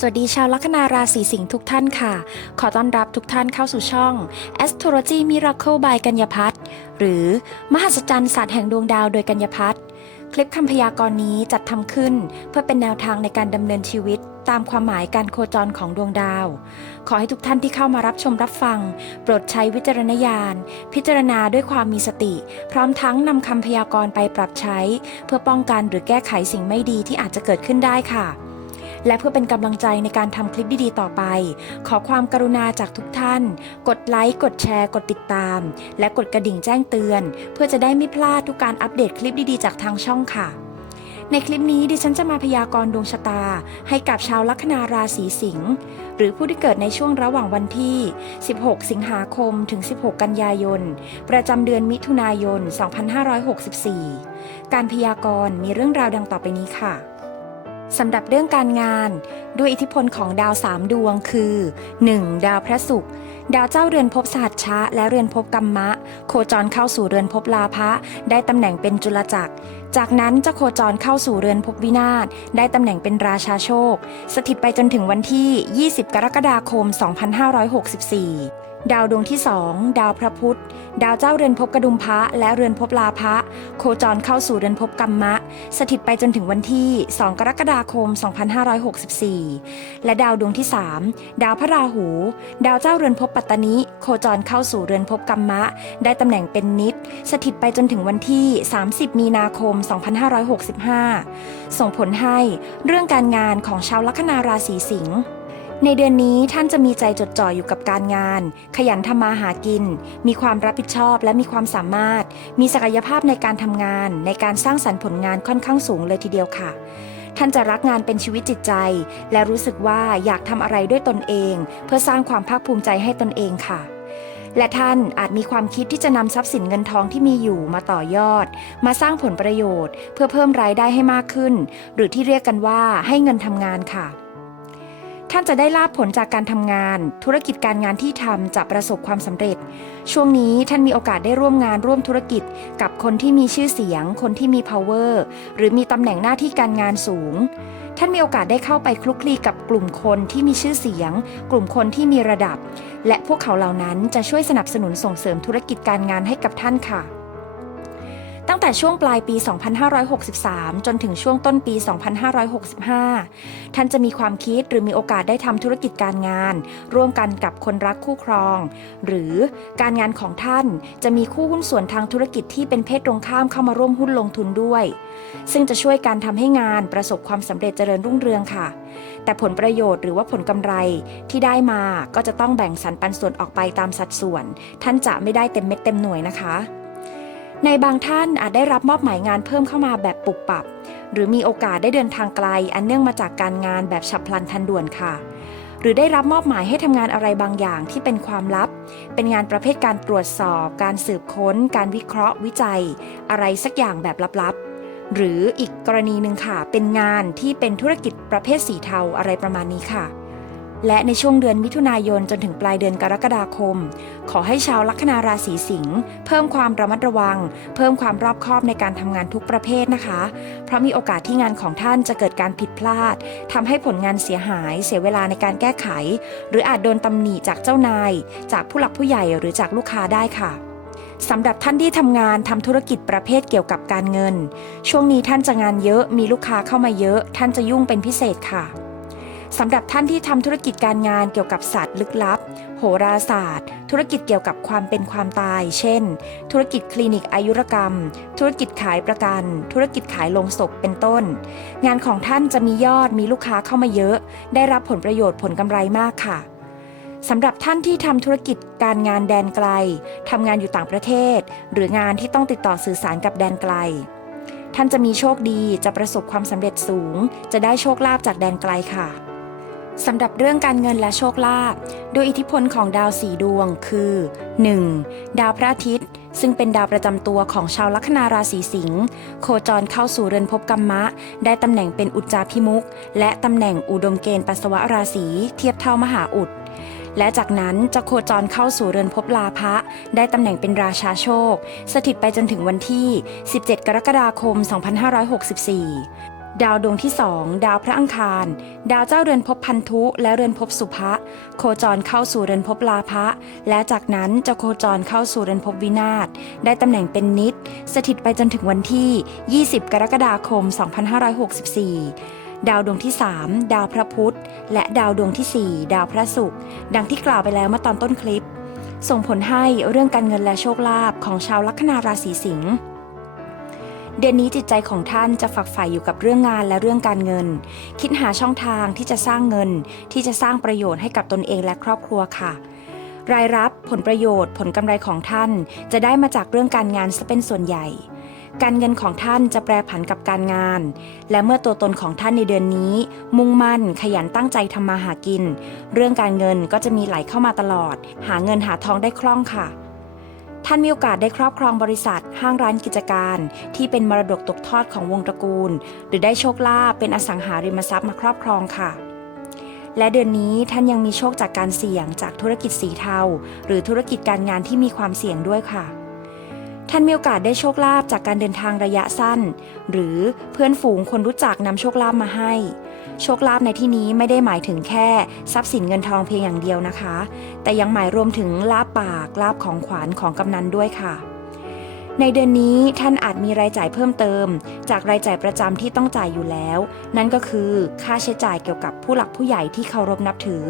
สวัสดีชาวลัคนาราศีสิงห์ทุกท่านค่ะ ขอต้อนรับทุกท่านเข้าสู่ช่อง Astrology Miracle by กัญญพัฒน์หรือ มหัศจรรย์ศาสตร์แห่งดวงดาวโดยกัญญพัฒน์คลิปคำพยากรณ์นี้จัดทำขึ้นเพื่อเป็นแนวทางในการดำเนินชีวิต ตามความหมายการโคจรของดวงดาว ขอให้ทุกท่านที่เข้ามารับชมรับฟัง โปรดใช้วิจารณญาณ พิจารณาด้วยความมีสติ พร้อมทั้งนำคำพยากรณ์ไปปรับใช้ เพื่อป้องกันหรือแก้ไขสิ่งไม่ดีที่อาจจะเกิดขึ้นได้ค่ะ และเพื่อเป็นกำลังใจในการทำคลิปดีๆ ต่อไป ขอความกรุณาจากทุกท่าน กดไลค์ กดแชร์ กดติดตาม และกดกระดิ่งแจ้งเตือน เพื่อจะได้ไม่พลาดทุกการอัปเดตคลิปดีๆ จากทางช่องค่ะ ในคลิปนี้ดิฉันจะมาพยากรณ์ดวงชะตา ให้กับชาวลัคนาราศีสิงห์หรือผู้ที่เกิดในช่วงระหว่างวันที่ 16 สิงหาคม ถึง 16 กันยายน ประจำเดือนมิถุนายน 2564 การพยากรณ์มีเรื่องราวดังต่อไปนี้ค่ะ สำหรับเรื่องการงานด้วยอิทธิพลของดาวสามดวงคือ 1. ดาวพระศุกร์ดาวเจ้าเรือนภพสหัชชะ และเรือนภพกัมมะ โคจรเข้าสู่เรือนภพลาภะได้ตำแหน่งเป็นจุลจักร จากนั้นจะโคจรเข้าสู่เรือนภพวินาศได้ตำแหน่งเป็นราชาโชค สถิตไปจนถึงวันที่ 20 กรกฎาคม 2564 ดาวดวงที่2ดาวพระพุธ ดาวเจ้าเรือนภพกระดุมพระและเรือนภพลาภะโคจรเข้าสู่เรือนภพกัมมะ สถิตไปจนถึงวันที่ 2 กรกฎาคม 2564 และดาวดวงที่ 3 ดาวพระราหู ดาวเจ้าเรือนภพปัตตานิ โคจรเข้าสู่เรือนภพกัมมะ ได้ตำแหน่งเป็นนิด สถิตไปจนถึงวันที่ 30 มีนาคม 2565 ส่งผลให้เรื่องการงานของชาวลัคนาราศีสิงห์ ในเดือนนี้ท่านจะมีใจจดจ่ออยู่กับการงาน ขยันทำมาหากิน มีความรับผิดชอบและมีความสามารถ มีศักยภาพในการทำงาน ในการสร้างสรรค์ผลงานค่อนข้างสูงเลยทีเดียวค่ะ ท่านจะรักงานเป็นชีวิตจิตใจ และรู้สึกว่าอยากทำอะไรด้วยตนเอง เพื่อสร้างความภาคภูมิใจให้ตนเองค่ะและท่านอาจมีความคิดที่จะนำทรัพย์สินเงินทองที่มีอยู่มาต่อยอด มาสร้างผลประโยชน์ เพื่อเพิ่มรายได้ให้มากขึ้น หรือที่เรียกกันว่าให้เงินทำงานค่ะ ท่านจะได้ลาบผลจากการทำงาน ธุรกิจการงานที่ทำจะประสบความสำเร็จ ช่วงนี้ท่านมีโอกาสได้ร่วมงานร่วมธุรกิจ กับคนที่มีชื่อเสียง คนที่มี power หรือมีตำแหน่งหน้าที่การงานสูง ท่านมีโอกาสได้เข้าไปคลุกคลีกับกลุ่มคนที่มีชื่อเสียง กลุ่มคนที่มีระดับ และพวกเขาเหล่านั้นจะช่วยสนับสนุนส่งเสริมธุรกิจการงานให้กับท่านค่ะ ตั้งแต่ช่วงปลายปี 2563 จนถึงช่วงต้นปี 2565 ท่านจะมีความคิดหรือมีโอกาสได้ทำธุรกิจการงาน ร่วมกันกับคนรักคู่ครอง หรือการงานของท่านจะมีคู่หุ้นส่วนทางธุรกิจที่เป็นเพศตรงข้ามเข้ามาร่วมหุ้นลงทุนด้วย ซึ่งจะช่วยการทำให้งานประสบความสำเร็จเจริญรุ่งเรืองค่ะ แต่ผลประโยชน์หรือว่าผลกำไรที่ได้มาก็จะต้องแบ่งสรรปันส่วนออกไปตามสัดส่วน ท่านจะไม่ได้เต็มเม็ดเต็มหน่วยนะคะ ในบางท่านอาจได้รับมอบหมายงานเพิ่มเข้ามาแบบปุบปับ หรือมีโอกาสได้เดินทางไกล อันเนื่องมาจากการงานแบบฉับพลันทันด่วนค่ะ หรือได้รับมอบหมายให้ทำงานอะไรบางอย่างที่เป็นความลับ เป็นงานประเภทการตรวจสอบ การสืบค้น การวิเคราะห์วิจัย อะไรสักอย่างแบบลับๆ หรืออีกกรณีหนึ่งค่ะ เป็นงานที่เป็นธุรกิจประเภทสีเทาอะไรประมาณนี้ค่ะ และในช่วงเดือนมิถุนายนจนถึงปลายเดือนกรกฎาคม ขอให้ชาวลัคนาราศีสิงห์เพิ่มความระมัดระวัง เพิ่มความรอบคอบในการทำงานทุกประเภทนะคะ เพราะมีโอกาสที่งานของท่านจะเกิดการผิดพลาดทำให้ผลงานเสียหาย เสียเวลาในการแก้ไข หรืออาจโดนตำหนิจากเจ้านาย จากผู้หลักผู้ใหญ่หรือจากลูกค้าได้ค่ะสำหรับท่านที่ทำงานทำธุรกิจประเภทเกี่ยวกับการเงิน ช่วงนี้ท่านจะงานเยอะมีลูกค้าเข้ามาเยอะ ท่านจะยุ่งเป็นพิเศษค่ะ สำหรับท่านที่ทำธุรกิจการงานเกี่ยวกับศาสตร์ลึกลับ โหราศาสตร์ ธุรกิจเกี่ยวกับความเป็นความตาย เช่น ธุรกิจคลินิกอายุรกรรม ธุรกิจขายประกัน ธุรกิจขายลงศพเป็นต้น งานของท่านจะมียอดมีลูกค้าเข้ามาเยอะ ได้รับผลประโยชน์ผลกำไรมากค่ะสำหรับท่านที่ทำธุรกิจการงานแดนไกลทำงานอยู่ต่างประเทศ หรืองานที่ต้องติดต่อสื่อสารกับแดนไกล ท่านจะมีโชคดีจะประสบความสำเร็จสูง จะได้โชคลาภจากแดนไกลค่ะ สำหรับเรื่องการเงินและโชคลาภโดยอิทธิพลของดาวสีดวงคือ 1. ดาวพระอาทิตย์ ซึ่งเป็นดาวประจำตัวของชาวลัคนาราศีสิงห์โคจรเข้าสู่เรือนภพกัมมะ ได้ตำแหน่งเป็นอุจจาพิมุก และตำแหน่งอุดมเกณฑ์ปัสสาวะราศีเทียบเท่ามหาอุดและจากนั้นจะโคจรเข้าสู่เรือนภพลาภะได้ตำแหน่งเป็นราชาโชค สถิตไปจนถึงวันที่ 17 กรกฎาคม 2564 ดาวดวงที่สองดาวพระอังคาร ดาวเจ้าเรือนภพพันธุและเรือนภพสุภะโคจรเข้าสู่เรือนภพลาภะและจากนั้นจะโคจรเข้าสู่เรือนภพวินาศได้ตำแหน่งเป็นนิด สถิตไปจนถึงวันที่ 20 กรกฎาคม 2564ดาวดวงที่ 3 ดาวพระพุธ และดาวดวงทีสี่4 ดาวพระศุกร์ดังที่กล่าวไปแล้วเมื่อตอนต้นคลิป ส่งผลให้เรื่องการเงินและโชคลาภของชาวลัคนาราศีสิงห์ เดือนนี้จิตใจของท่านจะฝักใฝ่อยู่กับเรื่องงานและเรื่องการเงิน คิดหาช่องทางที่จะสร้างเงิน ที่จะสร้างประโยชน์ให้กับตนเองและครอบครัวค่ะ รายรับผลประโยชน์ ผลกำไรของท่านจะได้มาจากเรื่องการงานซะเป็นส่วนใหญ่ การเงินของท่านจะแปรผันกับการงาน และเมื่อตัวตนของท่านในเดือนนี้ มุ่งมั่น ขยันตั้งใจทำมาหากิน เรื่องการเงินก็จะมีไหลเข้ามาตลอด หาเงินหาทองได้คล่องค่ะ ท่านมีโอกาสได้ครอบครองบริษัท ห้างร้านกิจการ ที่เป็นมรดกตกทอดของวงตระกูล หรือได้โชคลาภเป็นอสังหาริมทรัพย์มาครอบครองค่ะ และเดือนนี้ท่านยังมีโชคจากการเสี่ยงจากธุรกิจสีเทาหรือธุรกิจการงานที่มีความเสี่ยงด้วยค่ะ ท่านมีโอกาสได้โชคลาภจากการเดินทางระยะสั้น หรือเพื่อนฝูงคนรู้จักนำโชคลาภมาให้ โชคลาภในที่นี้ไม่ได้หมายถึงแค่ทรัพย์สินเงินทองเพียงอย่างเดียวนะคะ แต่ยังหมายรวมถึงลาบปากลาบของขวัญของกำนันด้วยค่ะ ในเดือนนี้ท่านอาจมีรายจ่ายเพิ่มเติม จากรายจ่ายประจำที่ต้องจ่ายอยู่แล้ว นั่นก็คือค่าใช้จ่ายเกี่ยวกับผู้หลักผู้ใหญ่ที่เคารพนับถือ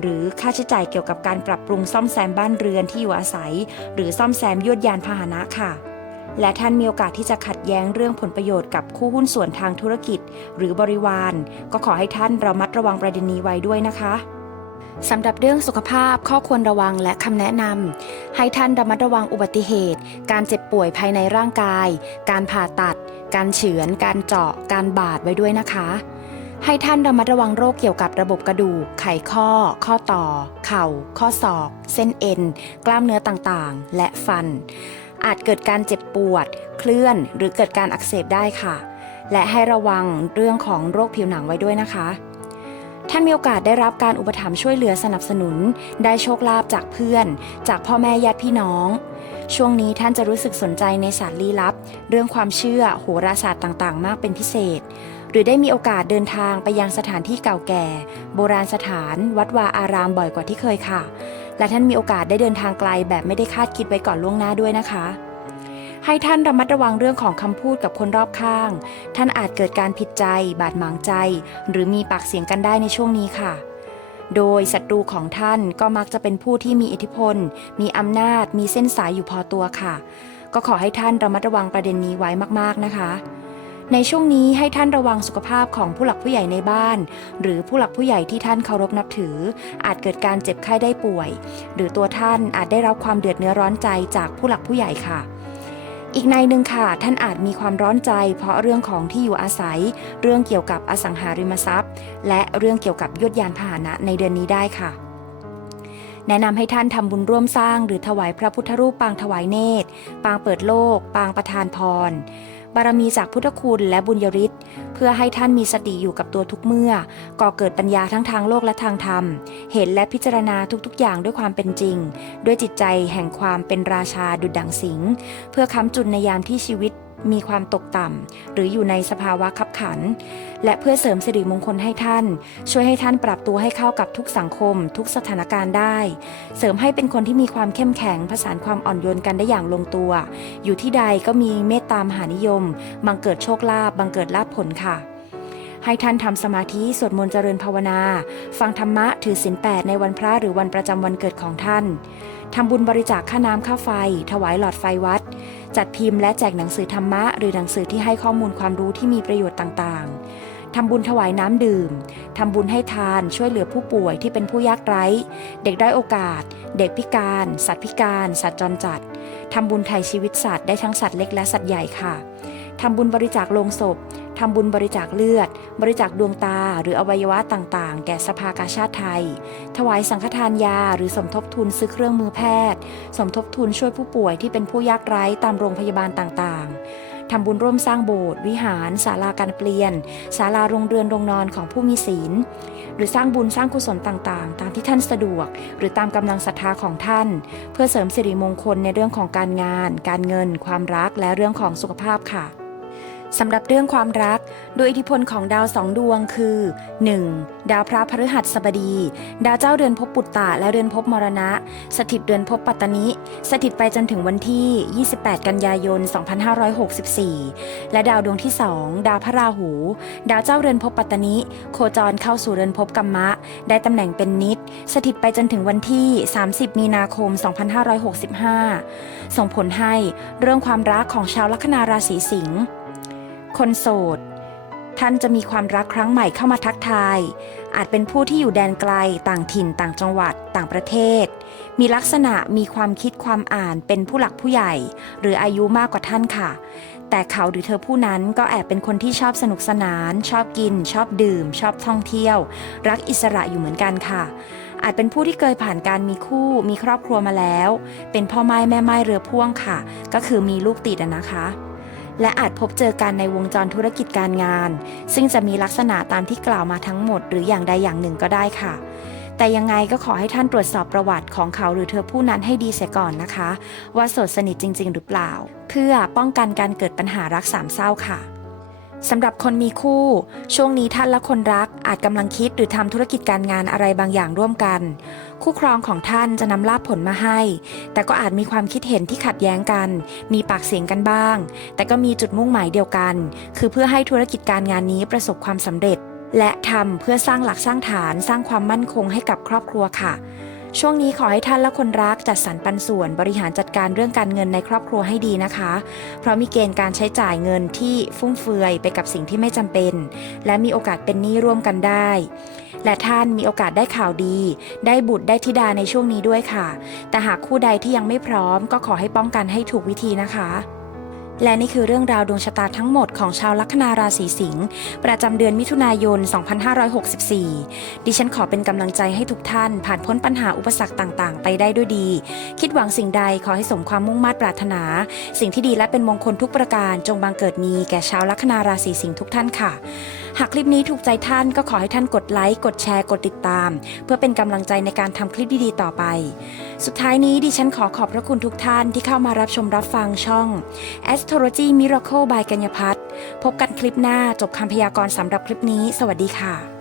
หรือค่าใช้จ่ายเกี่ยวกับการปรับปรุงซ่อมแซมบ้านเรือนที่อยู่อาศัย หรือซ่อมแซมยวดยานพาหนะค่ะ และท่านมีโอกาสที่จะขัดแย้งเรื่องผลประโยชน์กับคู่หุ้นส่วนทางธุรกิจ หรือบริวาร ก็ขอให้ท่านระมัดระวังประเด็นนี้ไว้ด้วยนะคะสำหรับเรื่องสุขภาพข้อควรระวังและคำแนะนำให้ท่านระมัดระวังอุบัติเหตุ การเจ็บป่วยภายในร่างกาย การผ่าตัด การเฉือน การเจาะ การบาดไว้ด้วยนะคะ ให้ท่านระมัดระวังโรคเกี่ยวกับระบบกระดูก ไขข้อ ข้อต่อ เข่า ข้อศอก เส้นเอ็น กล้ามเนื้อต่างๆ และฟัน อาจเกิดการเจ็บปวด เคลื่อน หรือเกิดการอักเสบได้ค่ะ และให้ระวังเรื่องของโรคผิวหนังไว้ด้วยนะคะ ท่านมีโอกาสได้รับการอุปถัมภ์ช่วยเหลือสนับสนุน ได้โชคลาภจากเพื่อน จากพ่อแม่ญาติพี่น้อง ช่วงนี้ท่านจะรู้สึกสนใจในศาสตร์ลี้ลับ เรื่องความเชื่อโหราศาสตร์ต่างๆ มากเป็นพิเศษหรือได้มีโอกาสเดินทางไปยังสถานที่เก่าแก่ โบราณสถาน วัดวาอารามบ่อยกว่าที่เคยค่ะ และท่านมีโอกาสได้เดินทางไกลแบบไม่ได้คาดคิดไว้ก่อนล่วงหน้าด้วยนะคะ ให้ท่านระมัดระวังเรื่องของคำพูดกับคนรอบข้าง ท่านอาจเกิดการผิดใจ บาดหมางใจ หรือมีปากเสียงกันได้ในช่วงนี้ค่ะ โดยศัตรูของท่านก็มักจะเป็นผู้ที่มีอิทธิพล มีอำนาจ มีเส้นสายอยู่พอตัวค่ะ ก็ขอให้ท่านระมัดระวังประเด็นนี้ไว้มากๆนะคะ ในช่วงนี้ให้ท่านระวังสุขภาพของผู้หลักผู้ใหญ่ในบ้าน หรือผู้หลักผู้ใหญ่ที่ท่านเคารพนับถือ อาจเกิดการเจ็บไข้ได้ป่วย หรือตัวท่านอาจได้รับความเดือดเนื้อร้อนใจจากผู้หลักผู้ใหญ่ค่ะอีกในหนึ่งค่ะ ท่านอาจมีความร้อนใจ เพราะเรื่องของที่อยู่อาศัย เรื่องเกี่ยวกับอสังหาริมทรัพย์ และเรื่องเกี่ยวกับยวดยานพาหนะในเดือนนี้ได้ค่ะ แนะนำให้ท่านทำบุญร่วมสร้าง หรือถวายพระพุทธรูปปางถวายเนตร ปางเปิดโลก ปางประทานพร บารมีจากพุทธคุณและบุญยริศเพื่อให้ท่านมีสติอยู่กับตัวทุกเมื่อ ก่อเกิดปัญญาทั้งทางโลกและทางธรรม เห็นและพิจารณาทุกๆ อย่างด้วยความเป็นจริง ด้วยจิตใจแห่งความเป็นราชาดุดดังสิง เพื่อค้ำจุนในยามที่ชีวิต มีความตกต่ำ หรืออยู่ในสภาวะขับขัน และเพื่อเสริมสิริมงคลให้ท่าน ช่วยให้ท่านปรับตัวให้เข้ากับทุกสังคม ทุกสถานการณ์ได้ เสริมให้เป็นคนที่มีความเข้มแข็งผสานความอ่อนโยนกันได้อย่างลงตัว อยู่ที่ใดก็มีเมตตามหานิยม บังเกิดโชคลาภบังเกิดลาภผลค่ะให้ท่านทำสมาธิสวดมนต์เจริญภาวนา ฟังธรรมะถือศีลแปดในวันพระหรือวันประจำวันเกิดของท่านทำบุญบริจาคค่าน้ำค่าไฟ ถวายหลอดไฟวัด จัดพิมพ์และแจกหนังสือธรรมะ หรือหนังสือที่ให้ข้อมูลความรู้ที่มีประโยชน์ต่างๆ ทำบุญถวายน้ำดื่ม ทำบุญให้ทาน ช่วยเหลือผู้ป่วยที่เป็นผู้ยากไร้ เด็กได้โอกาส เด็กพิการ สัตว์พิการ สัตว์จรจัด ทำบุญไถ่ชีวิตสัตว์ได้ทั้งสัตว์เล็กและสัตว์ใหญ่ค่ะ ทำบุญบริจาคโลงศพ ทำบุญบริจาคเลือด บริจาคดวงตาหรืออวัยวะต่างๆ แก่สภากาชาติไทย ถวายสังฆทานยาหรือสมทบทุนซื้อเครื่องมือแพทย์ สมทบทุนช่วยผู้ป่วยที่เป็นผู้ยากไร้ตามโรงพยาบาลต่างๆทำบุญร่วมสร้างโบสถ์วิหารศาลาการเปลี่ยนศาลาโรงเรือนโรงนอนของผู้มีศีล หรือสร้างบุญสร้างกุศลต่างๆ ตามที่ท่านสะดวก หรือตามกำลังศรัทธาของท่าน เพื่อเสริมสิริมงคลในเรื่องของการงาน การเงิน ความรักและเรื่องของสุขภาพค่ะ สำหรับเรื่องความรัก โดยอิทธิพลของดาวสองดวงคือ 1. ดาวพระพฤหัสบดี ดาวเจ้าเรือนภพปุตตะและเรือนภพมรณะ สถิตเรือนภพปัตตนิ สถิตไปจนถึงวันที่ 28 กันยายน 2564 และดาวดวงที่ 2 ดาวพระราหู ดาวเจ้าเรือนภพปัตตนิ โคจรเข้าสู่เรือนภพกัมมะ ได้ตำแหน่งเป็นนิด สถิตไปจนถึงวันที่ 30 มีนาคม 2565 ส่งผลให้เรื่องความรักของชาวลัคนาราศีสิงห์ คนโสด ท่านจะมีความรักครั้งใหม่เข้ามาทักทาย อาจเป็นผู้ที่อยู่แดนไกล ต่างถิ่น ต่างจังหวัด ต่างประเทศ มีลักษณะมีความคิดความอ่านเป็นผู้หลักผู้ใหญ่ หรืออายุมากกว่าท่านค่ะแต่เขาหรือเธอผู้นั้นก็แอบเป็นคนที่ชอบสนุกสนาน ชอบกิน ชอบดื่ม ชอบท่องเที่ยว รักอิสระอยู่เหมือนกันค่ะ อาจเป็นผู้ที่เคยผ่านการมีคู่ มีครอบครัวมาแล้ว เป็นพ่อไม้แม่ไม้เรือพ่วงค่ะ ก็คือมีลูกติดนะคะ และอาจพบเจอกันในวงจรธุรกิจการงาน ซึ่งจะมีลักษณะตามที่กล่าวมาทั้งหมด หรืออย่างใดอย่างหนึ่งก็ได้ค่ะ แต่ยังไงก็ขอให้ท่านตรวจสอบประวัติของเขาหรือเธอผู้นั้นให้ดีเสียก่อนนะคะ ว่าโสดสนิทจริง ๆ หรือเปล่า เพื่อป้องกันการเกิดปัญหารักสามเศร้าค่ะ สำหรับคนมีคู่ ช่วงนี้ท่านและคนรักอาจกำลังคิดหรือทำธุรกิจการงานอะไรบางอย่างร่วมกัน คู่ครองของท่านจะนำลาภผลมาให้ แต่ก็อาจมีความคิดเห็นที่ขัดแย้งกัน มีปากเสียงกันบ้าง แต่ก็มีจุดมุ่งหมายเดียวกัน คือเพื่อให้ธุรกิจการงานนี้ประสบความสำเร็จ และทำเพื่อสร้างหลักสร้างฐานสร้างความมั่นคงให้กับครอบครัวค่ะ ช่วงนี้ขอให้ท่านและคนรักจัดสรรปันส่วนบริหารจัดการเรื่องการเงินในครอบครัวให้ดีนะคะ เพราะมีเกณฑ์การใช้จ่ายเงินที่ฟุ่มเฟือยไปกับสิ่งที่ไม่จำเป็น และมีโอกาสเป็นหนี้ร่วมกันได้ และท่านมีโอกาสได้ข่าวดี ได้บุตรได้ธิดาในช่วงนี้ด้วยค่ะ แต่หากคู่ใดที่ยังไม่พร้อม ก็ขอให้ป้องกันให้ถูกวิธีนะคะ และนี่คือเรื่องราวดวงชะตาทั้งหมดของชาวลัคนาราศีสิงห์ประจำเดือนมิถุนายน 2564 ดิฉันขอเป็นกำลังใจให้ทุกท่านผ่านพ้นปัญหาอุปสรรคต่างๆ ไปได้ด้วยดี คิดหวังสิ่งใดขอให้สมความมุ่งมั่นปรารถนา สิ่งที่ดีและเป็นมงคลทุกประการจงบังเกิดมีแก่ชาวลัคนาราศีสิงห์ทุกท่านค่ะหากคลิปนี้ถูกใจท่านก็ขอให้ท่านกดไลค์ กดแชร์ กดติดตาม เพื่อเป็นกำลังใจในการทำคลิปดีๆต่อไป สุดท้ายนี้ดิฉันขอขอบพระคุณทุกท่านที่เข้ามารับชมรับฟังช่อง Astrology Miracle by กัญญพัฒน์พบกันคลิปหน้าจบคำพยากรณ์สำหรับคลิปนี้ สวัสดีค่ะ